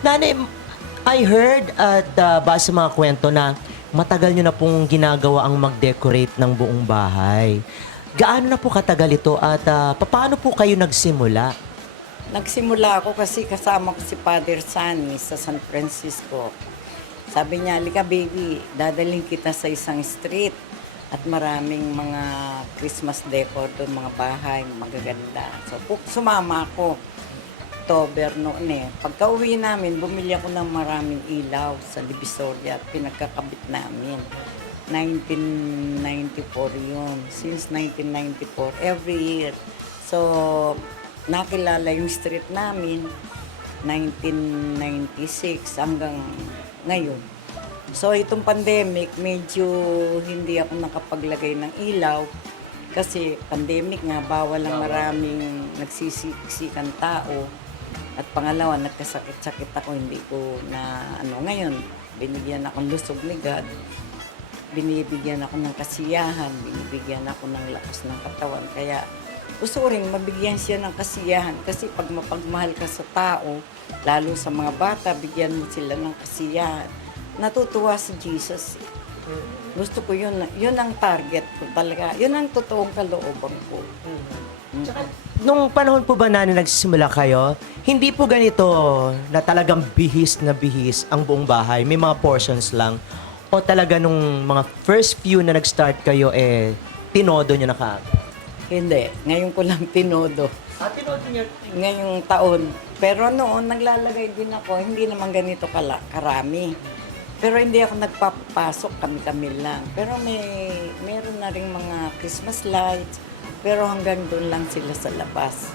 Nanay, I heard at uh, base mga kwento na matagal nyo na pong ginagawa ang mag-decorate ng buong bahay. Gaano na po katagal ito at uh, paano po kayo nagsimula? Nagsimula ako kasi kasama ko si Father Sunny sa San Francisco. Sabi niya, Lika baby, dadaling kita sa isang street at maraming mga Christmas decor doon, mga bahay, magaganda. So, sumama ako. October noon eh. Pagka uwi namin, bumili ako ng maraming ilaw sa Divisoria at pinagkakabit namin. 1994 yun. Since 1994, every year. So, nakilala yung street namin 1996 hanggang ngayon. So, itong pandemic, medyo hindi ako nakapaglagay ng ilaw kasi pandemic nga, bawal ang maraming nagsisiksikan tao. At pangalawa, nagkasakit-sakit ako, hindi ko na ano. Ngayon, binigyan akong lusog ni God. Binibigyan ako ng kasiyahan, binibigyan ako ng lakas ng katawan. Kaya gusto rin mabigyan siya ng kasiyahan kasi pag mapagmahal ka sa tao, lalo sa mga bata, bigyan mo sila ng kasiyahan. Natutuwa si Jesus. Gusto ko yun, yun ang target ko talaga. Yun ang totoong kalooban ko. Tsaka, nung panahon po ba na nagsisimula kayo, hindi po ganito na talagang bihis na bihis ang buong bahay. May mga portions lang. O talaga nung mga first few na nag-start kayo, eh, tinodo nyo na ka. Hindi, ngayon ko lang tinodo. Ah, tinodo nyo? ngayong taon. Pero noon, naglalagay din ako, hindi naman ganito kala, karami. Pero hindi ako nagpapasok, kami-kami lang. Pero may meron na rin mga Christmas lights, pero hanggang doon lang sila sa labas.